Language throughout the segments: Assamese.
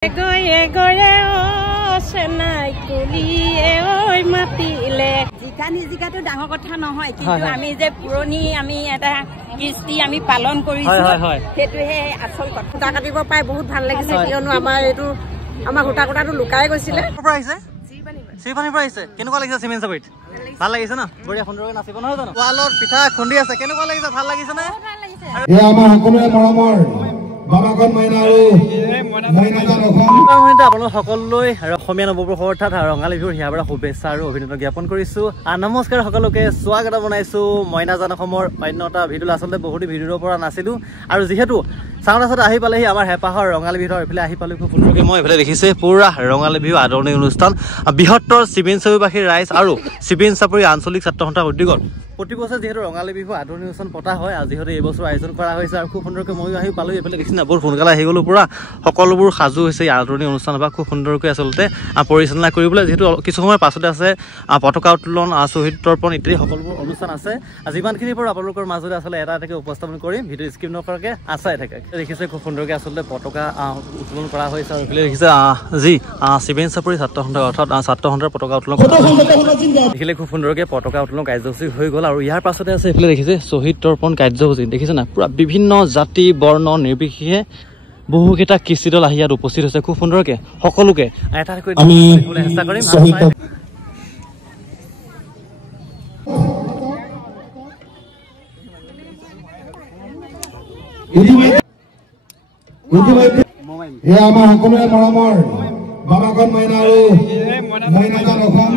গয়ে গয়ে চেনাই কুলিয়ে ঐ মাতিলে জিকাটো ডাঙৰ কথা নহয়, কিন্তু আমি যে পুৰণি আমি এটা কৃষ্টি আমি পালন কৰিছো সেইটোহে আচল কথা। সূতা কাটিব পাই বহুত ভাল লাগিছে, কিয়নো আমাৰ এইটো আমাৰ সূতা কটাটো লুকাই গৈছিলে। শ্ৰীপানীৰ পৰা আহিছে। কেনেকুৱা লাগিছে চিমেণ্ট চাপৰিত? ভাল লাগিছে ন? বঢ়িয়া সুন্দৰকৈ নাচিব নহয় জানো? ৱালত পিঠা খুন্দি আছে, কেনেকুৱা লাগিছে? ভাল লাগিছে নে? আমাৰ সকলোৰে মৰমৰ বাবাকন মাইনা আৰু মইনাজান অসম। আপোনালোক সকলোলৈ অসমীয়া নৱবৰ্ষ অৰ্থাৎ ৰঙালী বিহুৰ হিয়াৰ পৰা শুভেচ্ছা আৰু অভিনন্দন জ্ঞাপন কৰিছো। নমস্কাৰ সকলোকে, স্বাগত জনাইছো মইনাজান অসমৰ অন্য এটা ভিডিঅ'। আচলতে বহুতো ভিডিঅ'ৰ পৰা নাছিলো, আৰু যিহেতু চাউণ্ড আচলতে আহি পালেহি আমাৰ হেঁপাহৰ ৰঙালী বিহুৰ এইফালে আহি পালো খুব সুন্দৰকৈ। মই এইফালে দেখিছে পুৰা ৰঙালী বিহু আদৰণি অনুষ্ঠান বৃহত্তৰ চিমেণ্ট চাপৰিবাসী ৰাইজ আৰু চিমেণ্ট চাপৰি আঞ্চলিক ছাত্ৰ সন্থাৰ উদ্যোগত প্ৰতি বছৰ যিহেতু ৰঙালী বিহু আদৰণি অনুষ্ঠান পতা হয়, আৰু যিহেতু এইবছৰ আয়োজন কৰা হৈছে আৰু খুব সুন্দৰকৈ ময়ো আহি পালোঁ। এইফালে দেখিছে না, বহুত সোনকালে আহি গ'লোঁ। পূৰা সকলোবোৰ সাজু হৈছে এই আদৰণি অনুষ্ঠানৰ পৰা খুব সুন্দৰকৈ আচলতে পৰিচালনা কৰিবলৈ। যিহেতু কিছু সময়ৰ পাছতে আছে পতাকা উত্তোলন, শ্বহীদ তৰ্পণ ইত্যাদি সকলোবোৰ অনুষ্ঠান আছে। যিমানখিনিৰ পৰা আপোনালোকৰ মাজতে আচলতে এটা এটাকৈ উপস্থাপন কৰিম, ভিডিঅ' স্কিপ নকৰাকৈ আচাই থাকে। দেখিছে খুব সুন্দৰকৈ আচলতে পতাকা উত্তোলন কৰা হৈছে, আৰু এইফালে দেখিছে যি চিমেণ্ট চাপৰি ছাত্ৰ সন্থা অৰ্থাৎ ছাত্ৰ সন্থাৰ পতাকা উত্তোলন কৰা দেখিলে খুব সুন্দৰকৈ পতাকা উত্তোলন কাৰ্যসূচী হৈ গ'ল। আৰু ইয়াৰ পাছতে আছে এইফালে দেখিছে শ্বহীদ তৰ্পণ কাৰ্যসূচী। দেখিছে না, পুৰা বিভিন্ন জাতি বৰ্ণ নিৰ্বিশেষে বহুকেইটা কৃষ্টি দল আহি ইয়াত উপস্থিত হৈছে। খুব সুন্দৰকৈ সকলোকে এটা চেষ্টা কৰিম। আমাৰ সকলোৰে মৰমৰ বাবাকন মাইনা আৰু মইনাজান অসম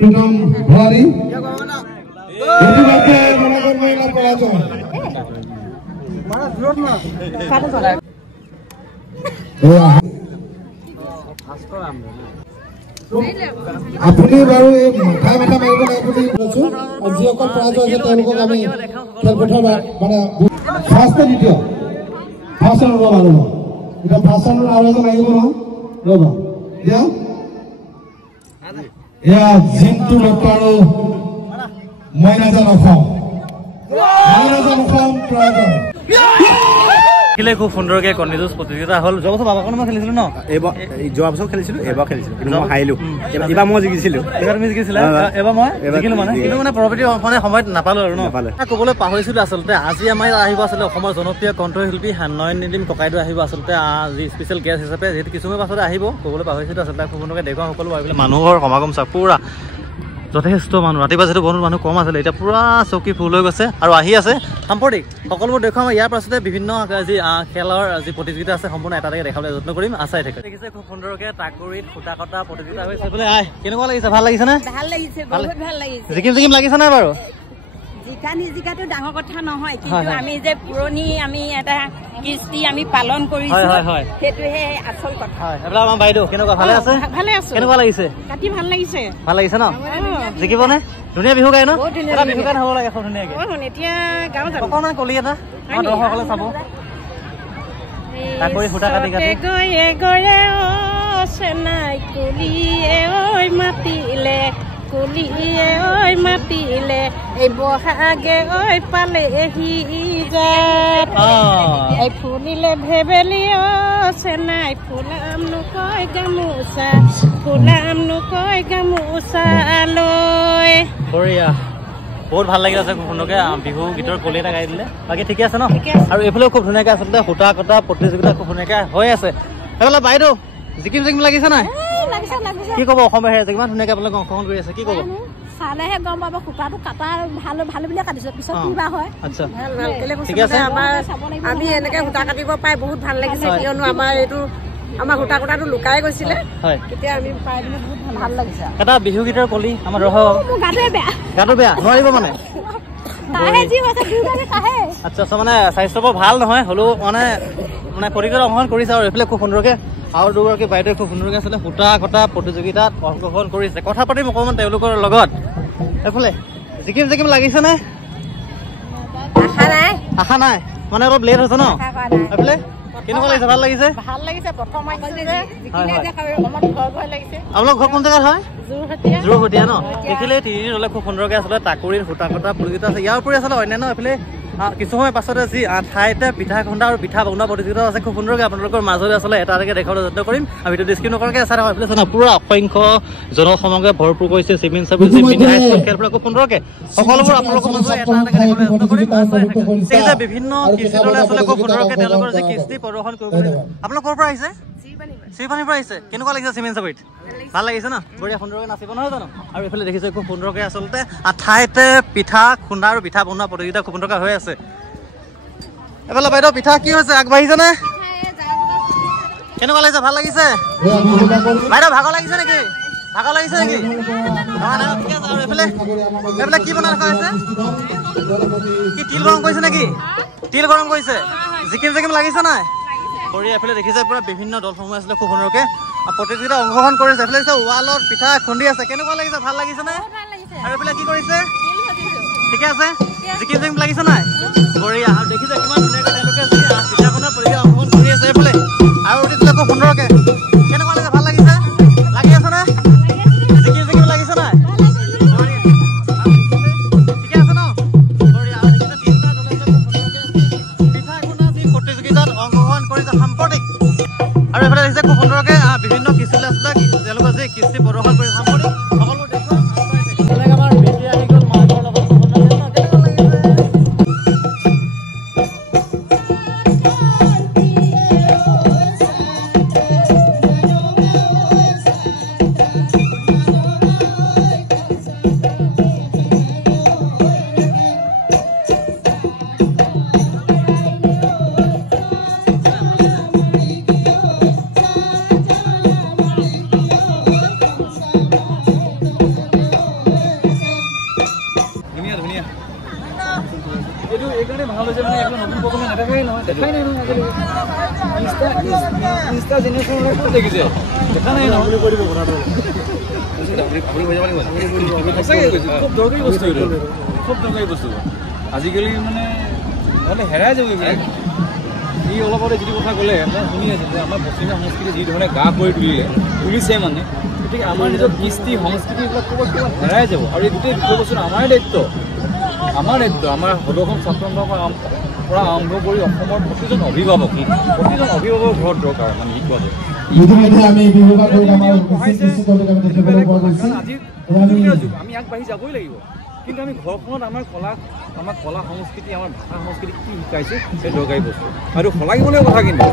প্ৰীতম ভৰাৰী আপুনি বাৰু এই মাথা মাৰিব আপুনি যিসকল পৰাজয় আছে তেওঁলোকক আমি খেলপথাৰ মানে ফাৰ্ষ্ট দ্বিতীয় ফাৰ্ষ্ট ৰ'ব বাৰু এতিয়া ফাৰ্ষ্ট আৰু এজন আহিব নহয় ৰ'ব দিয়া এয়া জিন্তু দত্ত আৰু মইনাজান অসম খুব সুন্দৰকৈ কণী যুঁজ প্ৰতিযোগিতা হ'ল। যোৱা বছৰ বাবাকন মই খেলিছিলো ন? যোৱা বছৰ খেলিছিলো, এবাৰ খেলিছিলো, কিন্তু মই হাৰিলো। এইবাৰ মই জিকিছিলো। এইবাৰ তুমি জিকিছিলা, এবাৰ মই জিকিলো মানে, কিন্তু মানে প্ৰফিটি মানে সময়ত নাপালো আৰু ন? ক'বলৈ পাহৰিছিলো আচলতে। আজি আমাৰ আহিব আচলতে অসমৰ জনপ্ৰিয় কণ্ঠশিল্পী নয়ন নিদিম ককাইদেউ আহিব আচলতে, যি স্পেচিয়েল গেষ্ট হিচাপে, যিহেতু কিছুমান পাছতে আহিব। ক'বলৈ পাহৰিছিলো আচলতে। খুব সুন্দৰকৈ দেখুৱাম সকলো আহিলে মানুহৰ সমাগম চাওক, পুৰা যথেষ্ট মানুহ। ৰাতিপুৱা যিহেতু বহুত মানুহ কম আছিলে, এতিয়া পুৰা চকী ফুল হৈ গৈছে আৰু আহি আছে সাম্প্ৰতিক সকলোবোৰ দেখুৱাম। ইয়াৰ পাছতে বিভিন্ন যি খেলৰ যি প্ৰতিযোগিতা আছে সম্পূৰ্ণ এটা এটাকৈ দেখাবলৈ যত্ন কৰিম। আচাই থাকে। দেখিছে খুব সুন্দৰকৈ টাকুৰিত সূতা কটা প্ৰতিযোগিতা হৈছে। কেনেকুৱা লাগিছে? ভাল লাগিছে নে? ভাল লাগিছে, বহুত ভাল লাগিছে। জিকিম লাগিছে নাই বাৰু? জিকাটো ডাঙৰ কথা নহয়, কিন্তু আমি যে পুৰণি আমি এটা কৃষ্টি আমি পালন কৰিছো সেইটোহে আচল কথা। এইবিলাক আমাৰ বাইদেউ কেনেকুৱা? ভালে আছে? ভালে আছো। কেনেকুৱা লাগিছে? কাটি ভাল লাগিছে। ভাল লাগিছে ন? জিকিব নে? ধুনীয়া বিহু গায় ন? এটা বিহু গান হ'ব লাগে খুব ধুনীয়াকৈ। এতিয়া গাঁও যাব অকণমান কলি এটা দৰ্শকসকলে চাব। তাকৈ সূতা কাটি কাটি গয়ে গয়ে চেনাই কুলিয়ে ঐ মাতিলে কুলিয়ে ঐ মাতিলে এই বহাগে ঐ পালেহি যাত এই ফুলিলে ভেবেলি চেনাই ফুলাম নকয় গামোচা ফুলাম নকয় গামোচা লৈ। বঢ়িয়া, বহুত ভাল লাগিল আছে। খুব সুন্দৰকৈ বিহু গীতৰ কলি এটা গাই দিলে। বাকী ঠিকে আছে ন? আৰু এইফালেও খুব ধুনীয়াকৈ আচলতে সূতা কটা প্ৰতিযোগিতা খুব ধুনীয়াকৈ হৈ আছে। সেইফালে বাইদেউ জিকিম লাগিছে নাই? কি ক'ব অসমৰ হেৰি ইমান ধুনীয়াকৈ আপোনালোকে অংশগ্ৰহণ কৰি আছে, কি ক'ব? চালেহে গম পাব সূতাটো কাটা ভাল ভাল বুলিয়ে কাটিছে, পিছত কিবা হয়। আচ্ছা ঠিকে আছে। আমি এনেকে সূতা কাটিব পাই বহুত ভাল লাগিছে, কিয়নো আমাৰ এইটো আমাৰ সূতা কটাটো লুকাই গৈছিলে। এতিয়া আমি পাই পিনে বহুত ভাল লাগিছে। এটা বিহু গীতৰ কলি আমাৰ গাটো বেয়া নোৱাৰিব মানে? আচ্ছা আচ্ছা, মানে স্বাস্থ্যবোৰ ভাল নহয়, হ'লেও মানে প্ৰতিযোগিতাত অংশগ্ৰহণ কৰিছে। আৰু এইফালে খুব সুন্দৰকৈ আৰু দুগৰাকী বাইদেৱে খুব সুন্দৰকৈ আচলতে সূতা কটা প্ৰতিযোগিতাত অংশগ্ৰহণ কৰিছে। কথা পাতিম অকণমান তেওঁলোকৰ লগত। এইফালে জিকিম লাগিছে নে? আশা নাই মানে অলপ লেট হৈছে ন? এইফালে কেনেকুৱা লাগিছে? ভাল লাগিছে? ভাল লাগিছে। প্ৰথম আপোনালোক ঘৰ কোন জেগাত হয়? যোৰহতীয়া ন? দেখিলে তিনিদিন হ'লে খুব সুন্দৰকৈ আচলতে টাকুৰিত সূতা কটা প্ৰতিযোগিতা আছে। ইয়াৰ উপৰি আচলতে অন্যান্য এইফালে কিছু সময় পাছতে যি ঠাইতে পিঠা খুন্দা আৰু পিঠা বনোৱা প্ৰতিযোগিতা আছে খুব সুন্দৰকৈ আপোনালোকৰ মাজলৈ আচলতে এটা এটাকৈ দেখাবলৈ যত্ন কৰিম আৰু ভিডিঅ'টো স্কিপ নকৰাকৈ চাই থাকক এইফালে পুৰা অসংখ্য জনসমাগমে ভৰপূৰ কৰিছে চিমেণ্ট চাবুল খেলবোৰ খুব সুন্দৰকৈ সকলোবোৰ আপোনালোকৰ মাজলৈ এটা এটাকৈ দেখাবলৈ যত্ন কৰিম এই যে বিভিন্ন কৃষ্টি দলে আচলতে খুব সুন্দৰকৈ তেওঁলোকৰ যি কৃষ্টি প্ৰদৰ্শন কৰিবলৈ আপোনালোক ক'ৰ পৰা আহিছে শ্ৰীপানীৰ পৰা আহিছে কেনেকুৱা লাগিছে চিমেণ্ট চাবুৰিত ভাল লাগিছে ন বঢ়িয়া সুন্দৰকৈ নাচিব নহয় জানো আৰু এইফালে দেখিছে খুব সুন্দৰকৈ আচলতে ঠাইতে পিঠা খুন্দা আৰু পিঠা বনোৱা প্ৰতিযোগিতা খুব সুন্দৰকৈ হৈ আছে এইফালে বাইদেউ পিঠা কি হৈছে আগবাঢ়িছেনে কেনেকুৱা লাগিছে ভাল লাগিছে বাইদেউ ভাগৰ লাগিছে নেকি এইফালে কি বনাই ৰখা হৈছে কি তিল গৰম কৰিছে নেকি তিল গৰম কৰিছে জিকিম লাগিছে নাই বঢ়িয়া এইফালে দেখিছে পুৰা বিভিন্ন দলসমূহ আছিলে খুব সুন্দৰকৈ প্ৰতিযোগিতা অংশগ্ৰহণ কৰিছে এইফালে দেখিছে ৱালত পিঠা খুন্দি আছে কেনেকুৱা লাগিছে ভাল লাগিছেনে আৰু এইফালে কি কৰিছে ঠিকে আছে জিকিম লাগিছে নাই বঢ়িয়া আৰু দেখিছে কিমান ধুনীয়াকৈ তেওঁলোকে পিঠা খুন্দা প্ৰতিযোগিতা অংশগ্ৰহণ কৰি আছে এইফালে আৰু উঠিছিলে খুব সুন্দৰকৈ কেনেকুৱা লাগিছে ভাল লাগিছে লাগি আছেনে জিকিম লাগিছে নাই ঠিকে আছে ন বঢ়িয়া আৰু দেখিছে তিনিটা দলে খুব সুন্দৰকৈ পিঠা খুন্দা যি প্ৰতিযোগিতাত অংশগ্ৰহণ কৰিছে সাম্প্ৰতিক আৰু এইফালে দেখিছে খুব সুন্দৰকৈ বিভিন্ন কৃষ্টি আছিলে তেওঁলোকে যি কৃষ্টি প্ৰদৰ্শন কৰিছে সাম্প্ৰতিক সকলোবোৰ দেখুৱাম আমাৰ বেটি আহি গ'ল মাকৰ লগত আজিকালি মানে হেৰাই যাব ই অলপতে যিটো কথা ক'লে মই শুনি আছোঁ যে আমাৰ পশ্চিমীয়া সংস্কৃতি যি ধৰণে গা কৰি তুলিছে মানে গতিকে আমাৰ নিজৰ কৃষ্টি সংস্কৃতি এইবিলাক ক'ৰবাত হেৰাই যাব আৰু এই গোটেই বিষয়বস্তুটো আমাৰ দায়িত্ব আমাৰ সদৌ ছাত্ৰৰ পৰা আৰম্ভ কৰি অসমৰ প্ৰতিজন অভিভাৱক ঘৰত দৰকাৰ মানে শিকোৱাটো আমি আগবাঢ়ি যাবই লাগিব কিন্তু আমি ঘৰখনত আমাৰ কলা সংস্কৃতি আমাৰ ভাষা সংস্কৃতি কি শিকাইছে সেই দৰকাৰী বস্তু আৰু শলাগিবলগীয়া কথা কিন্তু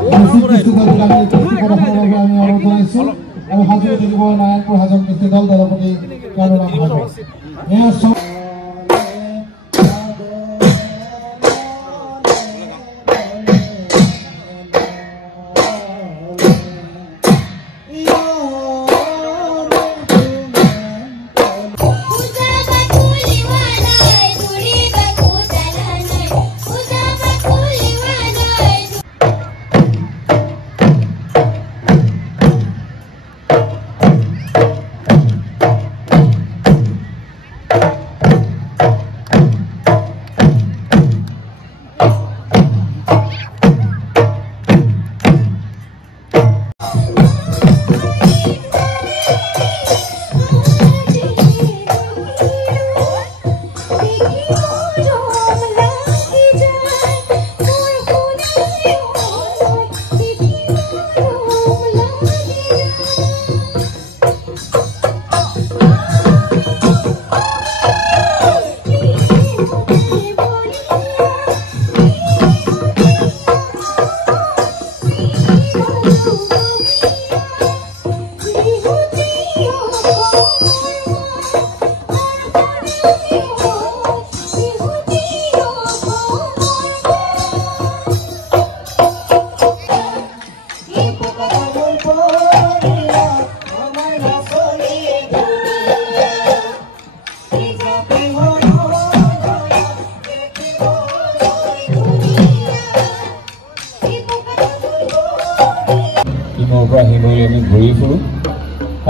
ঘূৰি ফুৰোঁ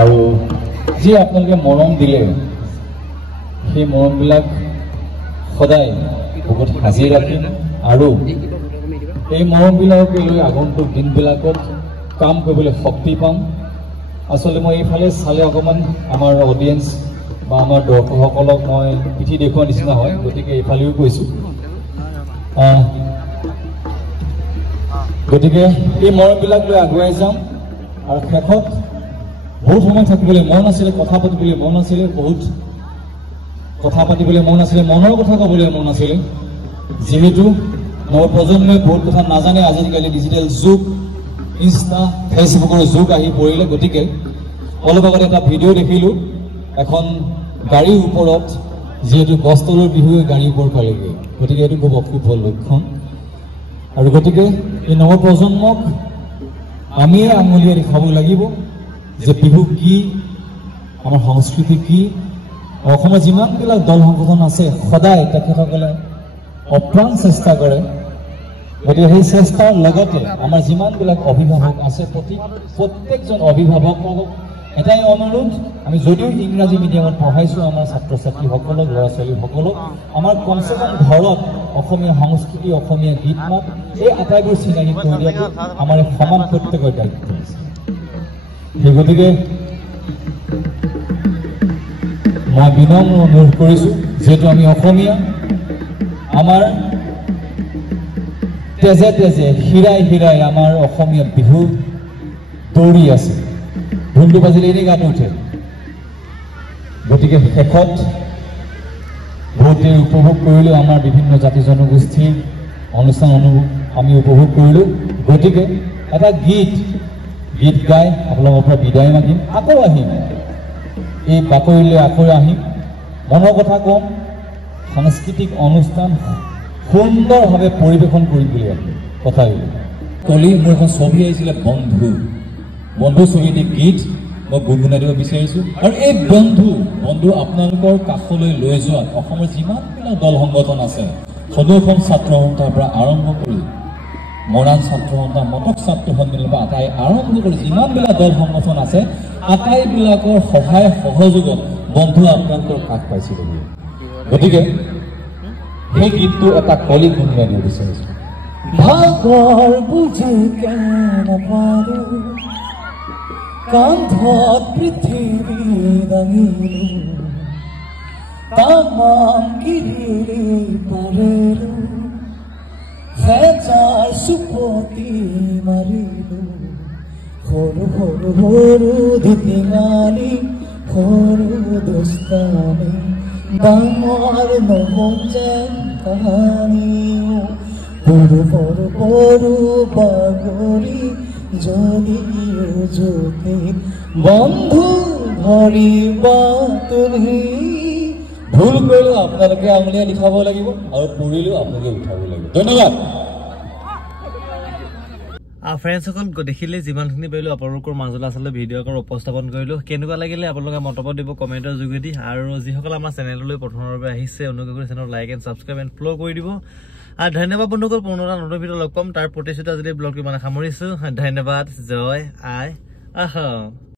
আৰু যি আপোনালোকে মৰম দিলে সেই মৰমবিলাক সদায় বুকুত সাজি ৰাখিম আৰু এই মৰমবিলাককে লৈ আগন্তুক দিনবিলাকত কাম কৰিবলৈ শক্তি পাম আচলতে মই এইফালে চালে অকণমান আমাৰ অডিয়েঞ্চ বা আমাৰ দৰ্শকসকলক মই পিঠি দেখুওৱা নিচিনা হয় গতিকে এইফালেও কৈছোঁ গতিকে এই মৰমবিলাক লৈ আগুৱাই যাম আৰু শেষত বহুত সময় থাকিবলৈ মন আছিলে, কথা পাতিবলৈ মন আছিলে, বহুত কথা পাতিবলৈ মন আছিলে, মনৰ কথা ক'বলৈ মন আছিলে। যিহেতু নৱপ্ৰজন্মই বহুত কথা নাজানে, আজিকালি ডিজিটেল যুগ, ইনষ্টা ফেচবুকৰ যুগ আহি পৰিলে। গতিকে অলপ আগতে এটা ভিডিঅ' দেখিলোঁ, এখন গাড়ীৰ ওপৰত, যিহেতু গছতলৰ বিহুৱে গাড়ীৰ ওপৰত পালেগৈ। গতিকে এইটো খুব অশুভ লক্ষণ। আৰু গতিকে এই নৱপ্ৰজন্মক আমিয়ে আঙুলিয়াই দেখাব লাগিব যে বিহু কি, আমাৰ সংস্কৃতি কি। অসমৰ যিমানবিলাক দল সংগঠন আছে সদায় তেখেতসকলে অপ্ৰাণ চেষ্টা কৰে। গতিকে সেই চেষ্টাৰ লগতে আমাৰ যিমানবিলাক অভিভাৱক আছে প্ৰত্যেকজন অভিভাৱকক এটাই অনুৰোধ, আমি যদিও ইংৰাজী মিডিয়ামত পঢ়াইছোঁ আমাৰ ছাত্ৰ ছাত্ৰীসকলক, ল'ৰা ছোৱালীসকলক, আমাৰ কমচে কম ঘৰত অসমীয়া সংস্কৃতি, অসমীয়া গীত মাত এই আটাইবোৰ চিনাকি কৰি দিয়াটো আমাৰ সমান প্ৰত্যেকৰ দায়িত্ব আছে। সেই গতিকে মই বিনম্ৰ অনুৰোধ কৰিছোঁ, যিহেতু আমি অসমীয়া, আমাৰ তেজে তেজে শিৰাই শিৰাই আমাৰ অসমীয়া বিহু দৌৰি আছে। ঢোলটো বাজিলে এনেই গাত উঠে। গতিকে শেষত বহুতে উপভোগ কৰিলোঁ আমাৰ বিভিন্ন জাতি জনগোষ্ঠীৰ অনুষ্ঠান আমি উপভোগ কৰিলোঁ। গতিকে এটা গীত গাই আপোনালোকৰ পৰা বিদায় মাগিম, আকৌ আহিম এই বাকৰিলৈ, আকৌ আহিম, মনৰ কথা ক'ম, সাংস্কৃতিক অনুষ্ঠান সুন্দৰভাৱে পৰিৱেশন কৰিম বুলি আহিম কথা। কালি মোৰ এখন ছবি আহিছিলে বন্ধু ছবিটি গীত মই গুণগুণাই দিব বিচাৰিছোঁ। আৰু এই বন্ধু আপোনালোকৰ কাষলৈ লৈ যোৱা অসমৰ যিমানবিলাক দল সংগঠন আছে, সদৌখন ছাত্ৰ সন্থাৰ পৰা আৰম্ভ কৰি মৰাণ ছাত্ৰ সন্থা, মটক ছাত্ৰ সন্মিলনৰ পৰা আটাই আৰম্ভ কৰি যিমানবিলাক দল সংগঠন আছে, আটাইবিলাকৰ সহায় সহযোগত বন্ধু আপোনালোকৰ কাষ পাইছিলে। গতিকে সেই গীতটো এটা কলি গুণগাই দিব বিচাৰিছোঁ। ভাগৰ বুজি নাপাৰো, কান্ধত পৃথিৱী দাঙিলো, তামাম গিৰি পাৰিলো, হেজাৰ চুপতি মাৰিলো, সৰু সৰু সৰু ধিটিঙালি, সৰু দুষ্টানি, ডাঙৰ নহ'ল যেন কাহানি, সৰু সৰু সৰু বাগৰি যদিও জ্যোতি, বন্ধু ধৰিবা তুমি। ভুল কৰিলেও আপোনালোকে আঙুলিয়াই লিখাব লাগিব আৰু পঢ়িলেও আপোনালোকে উঠাব লাগিব। ধন্যবাদ। ফ্ৰেণ্ডসকল, দেখিলে যিমানখিনি পাৰিলোঁ আপোনালোকৰ মাজলৈ আচলতে ভিডিঅ' আকাৰ উপস্থাপন কৰিলোঁ। কেনেকুৱা লাগিলে আপোনালোকে মন্তব্য দিব কমেণ্টৰ যোগেদি। আৰু যিসকলে আমাৰ চেনেললৈ প্ৰথমৰ বাবে আহিছে, অনুগ্ৰহ কৰি channel like and subscribe and follow' কৰি দিব। আৰু ধন্যবাদ বন্ধুসকল, পুনৰ এটা নতুন ভিডিঅ' লগ পাম। তাৰ প্ৰতিশ্ৰুতি আজিলৈ ব্লগটো মানে সামৰিছোঁ। ধন্যবাদ। জয় আই আহ।